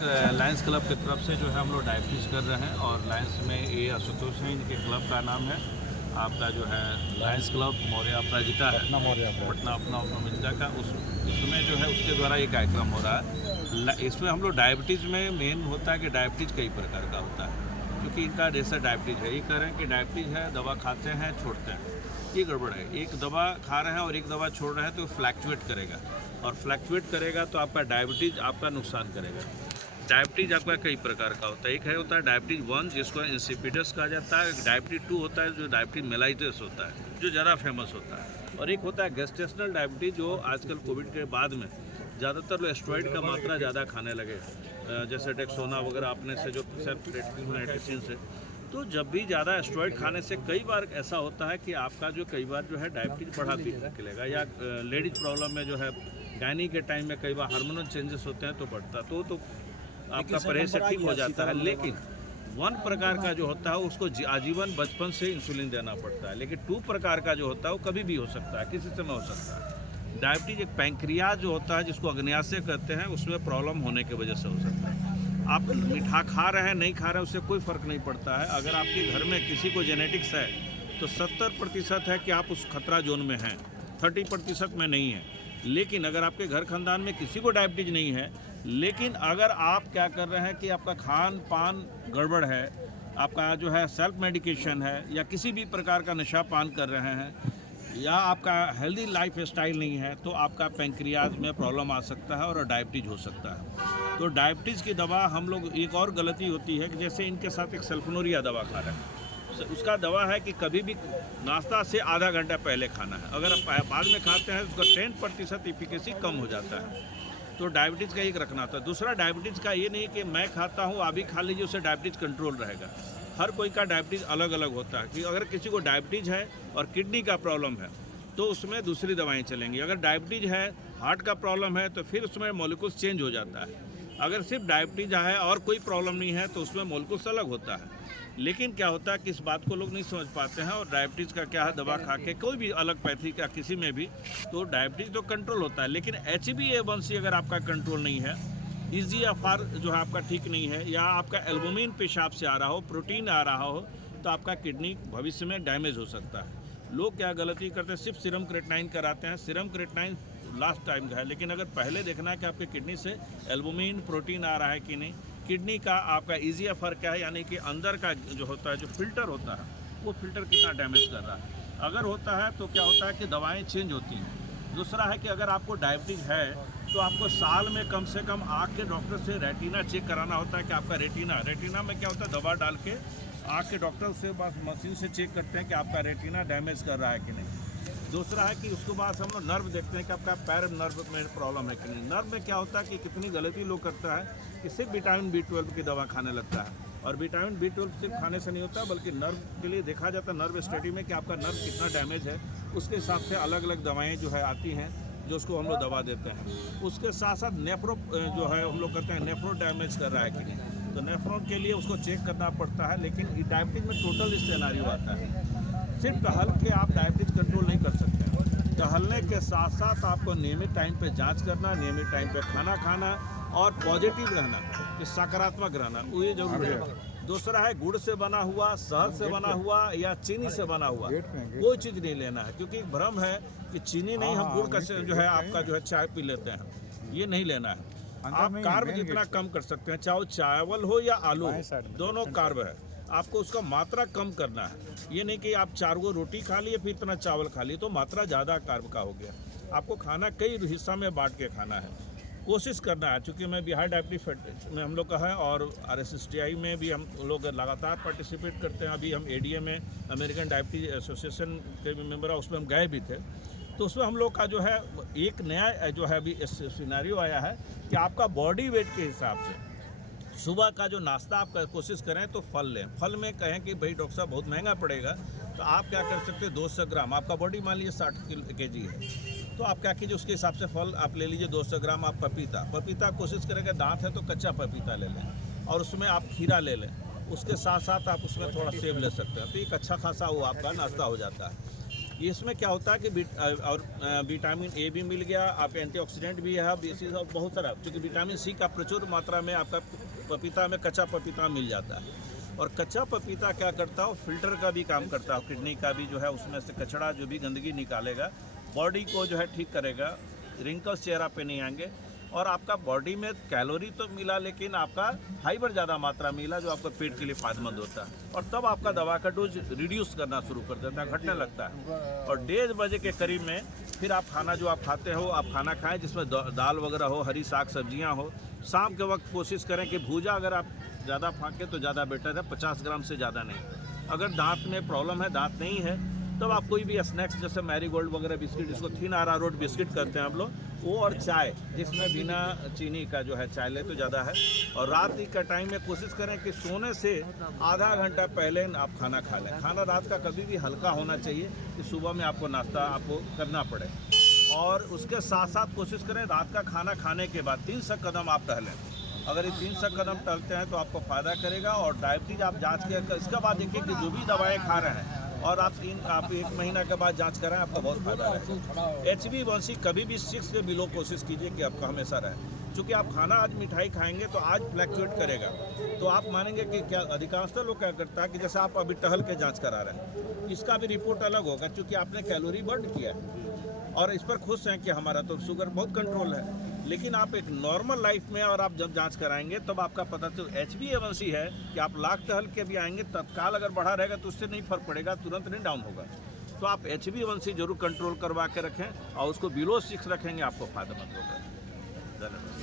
Lions club की तरफ से जो है हम लोग डायबिटीज़ कर रहे हैं और लायंस में ये आशुतोष हैं, इनके क्लब का नाम है आपका जो है लायंस क्लब मौर्य अपराजिता है, पटना अपना अपराजिता का। उसमें जो है उसके द्वारा ये कार्यक्रम हो रहा है। इसमें हम लोग डायबिटीज़ में मेन होता है कि डायबिटीज़ कई प्रकार का होता है, क्योंकि इनका जैसा डायबिटीज़ है, ये कह रहे हैं कि डायबिटीज़ है, दवा खाते हैं छोड़ते हैं, ये गड़बड़ है। एक दवा खा रहे हैं और एक दवा छोड़ रहे हैं तो फ्लैक्चुएट करेगा, और फ्लैक्चुएट करेगा तो आपका डायबिटीज़ आपका नुकसान करेगा। डायबिटीज़ आपका कई प्रकार का होता है। एक है होता है डायबिटीज़ 1 जिसको इंसिपिडस कहा जाता है, डायबिटीज़ 2 होता है जो डायबिटीज़ मेलाइटस होता है जो ज़्यादा फेमस होता है, और एक होता है गेस्टेशनल डायबिटीज़ जो आजकल कोविड के बाद में ज़्यादातर लोग स्टेरॉइड का मात्रा ज़्यादा खाने लगे, जैसे डेक्सोना वगैरह अपने से जो मेडिसिन से। तो जब भी ज़्यादा स्टेरॉइड खाने से कई बार ऐसा होता है कि आपका जो कई बार जो है डायबिटीज़ बढ़ा भी निकलेगा, या लेडीज प्रॉब्लम में जो है गायनी के टाइम में कई बार हार्मोनल चेंजेस होते हैं तो बढ़ता तो आपका परहेज से ठीक हो जाता है। लेकिन 1 प्रकार का जो होता है उसको आजीवन बचपन से इंसुलिन देना पड़ता है, लेकिन 2 प्रकार का जो होता है वो कभी भी हो सकता है, किसी समय हो सकता है। डायबिटीज एक पैंक्रियाज जो होता है जिसको अग्न्याशय कहते हैं, उसमें प्रॉब्लम होने की वजह से हो सकता है। आप मीठा खा रहे हैं नहीं खा रहे हैं उससे कोई फ़र्क नहीं पड़ता है। अगर आपके घर में किसी को जेनेटिक्स है तो 70% है कि आप उस खतरा जोन में हैं, 30% में नहीं है। लेकिन अगर आपके घर खानदान में किसी को डायबिटीज़ नहीं है, लेकिन अगर आप क्या कर रहे हैं कि आपका खान पान गड़बड़ है, आपका जो है सेल्फ मेडिकेशन है, या किसी भी प्रकार का नशा पान कर रहे हैं, या आपका हेल्दी लाइफ स्टाइल नहीं है, तो आपका पैंक्रियाज में प्रॉब्लम आ सकता है और डायबिटीज़ हो सकता है। तो डायबिटीज़ की दवा हम लोग, एक और गलती होती है कि जैसे इनके साथ एक सल्फोनेरिया दवा खा रहे हैं, उसका दवा है कि कभी भी नाश्ता से आधा घंटा पहले खाना है। अगर आप बाद में खाते हैं उसका 10% इफिकेसी कम हो जाता है। तो डायबिटीज़ का एक रखना था। दूसरा, डायबिटीज़ का ये नहीं कि मैं खाता हूँ अभी खा लीजिए उससे डायबिटीज़ कंट्रोल रहेगा। हर कोई का डायबिटीज़ अलग अलग होता है कि अगर किसी को डायबिटीज़ है और किडनी का प्रॉब्लम है तो उसमें दूसरी दवाएं चलेंगी। अगर डायबिटीज़ है, हार्ट का प्रॉब्लम है, तो फिर उसमें मॉलिक्यूल्स चेंज हो जाता है। अगर सिर्फ डायबिटीज़ है और कोई प्रॉब्लम नहीं है तो उसमें मॉलिक्यूल्स अलग होता है। लेकिन क्या होता है कि इस बात को लोग नहीं समझ पाते हैं, और डायबिटीज़ का क्या है, दवा खा के कोई भी अलग पैथी का किसी में भी तो डायबिटीज़ तो कंट्रोल होता है। लेकिन HbA1c अगर आपका कंट्रोल नहीं है, EGFR जो है आपका ठीक नहीं है, या आपका एल्बुमिन पेशाब से आ रहा हो, प्रोटीन आ रहा हो, तो आपका किडनी भविष्य में डैमेज हो सकता है। लोग क्या गलती करते हैं, सिर्फ सीरम क्रेटिनाइन कराते हैं। सीरम क्रेटिनाइन लास्ट टाइम का है, लेकिन अगर पहले देखना है कि आपके किडनी से एल्बुमिन प्रोटीन आ रहा है कि नहीं, किडनी का आपका EGFR क्या है, यानी कि अंदर का जो होता है, जो फिल्टर होता है, वो फिल्टर कितना डैमेज कर रहा है। अगर होता है तो क्या होता है कि दवाएं चेंज होती हैं। दूसरा है कि अगर आपको डायबिटीज़ है तो आपको साल में कम से कम आँख के डॉक्टर से रेटिना चेक कराना होता है कि आपका रेटिना में क्या होता है, दवा डाल के आँख के डॉक्टर से बस मशीन से चेक करते हैं कि आपका रेटिना डैमेज कर रहा है कि नहीं। दूसरा है कि उसके बाद हम लोग नर्व देखते हैं कि आपका पैर नर्व में प्रॉब्लम है कि नहीं। नर्व में क्या होता है कि कितनी गलती लोग करता है कि सिर्फ विटामिन B12 की दवा खाने लगता है, और विटामिन B12 सिर्फ खाने से नहीं होता, बल्कि नर्व के लिए देखा जाता है नर्व स्टडी में कि आपका नर्व कितना डैमेज है, उसके हिसाब से अलग अलग दवाएँ जो है आती हैं जो उसको हम लोग दवा देते हैं। उसके साथ साथ नेफ्रो जो है हम लोग करते हैं, नेफ्रो डैमेज कर रहा है कि नहीं, तो नेफ्रो के लिए उसको चेक करना पड़ता है। लेकिन डायबिटीज़ में टोटल सिनेरियो आता है। सिर्फ टहल के आप डायबिटीज़ कंट्रोल नहीं कर सकते। टहलने के साथ साथ आपको नियमित टाइम पे जांच करना, नियमित टाइम पे खाना खाना, और पॉजिटिव रहना, कि सकारात्मक रहना, वो ये जरूरी है। दूसरा है गुड़ से बना हुआ, शहद से बना हुआ, या चीनी से बना हुआ कोई चीज़ नहीं लेना है, क्योंकि भ्रम है कि चीनी नहीं, हम गुड़ का जो है आपका जो है चाय पी लेते हैं, ये नहीं लेना है। आप कार्ब जितना कम कर सकते हैं, चाहे चावल हो या आलू हो, दोनों कार्ब है, आपको उसका मात्रा कम करना है। ये नहीं कि आप 4 गो रोटी खा लिए फिर इतना चावल खा लिए, तो मात्रा ज़्यादा कार्ब का हो गया। आपको खाना कई हिस्सा में बांट के खाना है, कोशिश करना है। चूँकि मैं बिहार डायबिटीज में हम लोग का है, और RSSTI में भी हम लोग लगातार पार्टिसिपेट करते हैं। अभी हम ADA में, अमेरिकन डायबिटीज एसोसिएशन के मेंबर है, उसमें हम गए भी थे। तो उसमें हम लोग का जो है एक नया जो है अभी सिनेरियो आया है कि आपका बॉडी वेट के हिसाब से सुबह का जो नाश्ता आप कोशिश करें तो फल लें। फल में कहें कि भाई डॉक्टर साहब बहुत महंगा पड़ेगा, तो आप क्या कर सकते हैं, 200 ग्राम, आपका बॉडी मान लीजिए 60 kg है, तो आप क्या कीजिए उसके हिसाब से फल आप ले लीजिए। 200 ग्राम आप पपीता कोशिश करेंगे, दांत है तो कच्चा पपीता ले लें, और उसमें आप खीरा ले लें। उसके साथ साथ आप उसमें थोड़ा सेब ले सकते हैं, तो एक अच्छा खासा वो आपका नाश्ता हो जाता है। इसमें क्या होता है कि विटामिन ए भी मिल गया, आपके एंटीऑक्सीडेंट भी है, बेसिस और बहुत सारा, क्योंकि विटामिन सी का प्रचुर मात्रा में आपका पपीता में, कच्चा पपीता मिल जाता है। और कच्चा पपीता क्या करता है, फिल्टर का भी काम करता है, किडनी का भी जो है उसमें से कचड़ा जो भी गंदगी निकालेगा, बॉडी को जो है ठीक करेगा, रिंकल्स चेहरा पे नहीं आएंगे। और आपका बॉडी में कैलोरी तो मिला, लेकिन आपका फाइबर ज़्यादा मात्रा मिला जो आपका पेट के लिए फायदेमंद होता है। और तब आपका दवा का डोज रिड्यूस करना शुरू कर देता है, घटने लगता है। और 1:30 बजे के करीब में फिर आप खाना जो आप खाते हो, आप खाना खाएं जिसमें दाल वगैरह हो, हरी साग सब्जियां हो। शाम के वक्त कोशिश करें कि भूजा अगर आप ज़्यादा फाँकें तो ज़्यादा बेटर है, 50 ग्राम से ज़्यादा नहीं। अगर दांत में प्रॉब्लम है, दांत नहीं है, तब आप कोई भी स्नैक्स जैसे मैरीगोल्ड वगैरह बिस्किट, जिसको थिन अरारोट बिस्किट करते हैं हम लोग, वो और चाय जिसमें बिना चीनी का जो है चाय ले तो ज़्यादा है। और रात का टाइम में कोशिश करें कि सोने से आधा घंटा पहले आप खाना खा लें। खाना रात का कभी भी हल्का होना चाहिए कि सुबह में आपको नाश्ता आपको करना पड़े। और उसके साथ साथ कोशिश करें रात का खाना खाने के बाद 300 कदम आप टहलें। अगर ये 300 कदम टहलते हैं तो आपको फ़ायदा करेगा। और डायबिटीज आप जाँच के इसके बाद देखिए कि जो भी दवाएँ खा रहे हैं और आप 1 महीना के बाद जांच कराएं, आपका बहुत फायदा है। HbA1c कभी भी 6 से बिलो कोशिश कीजिए कि आपका हमेशा रहे। क्योंकि आप खाना आज मिठाई खाएंगे तो आज फ्लैक्चुएट करेगा, तो आप मानेंगे कि क्या अधिकांशतः लोग क्या करता है कि जैसे आप अभी टहल के जांच करा रहे हैं, इसका भी रिपोर्ट अलग होगा क्योंकि आपने कैलोरी बर्न किया है और इस पर खुश हैं कि हमारा तो शुगर बहुत कंट्रोल है। लेकिन आप एक नॉर्मल लाइफ में और आप जब जांच कराएंगे तब आपका पता तो HbA1c है कि आप लाख टहल के भी आएंगे, तत्काल अगर बढ़ा रहेगा तो उससे नहीं फर्क पड़ेगा, तुरंत नहीं डाउन होगा। तो आप HbA1c जरूर कंट्रोल करवा के रखें और उसको बिलो 6 रखेंगे, आपको फायदेमंद होगा। धन्यवाद।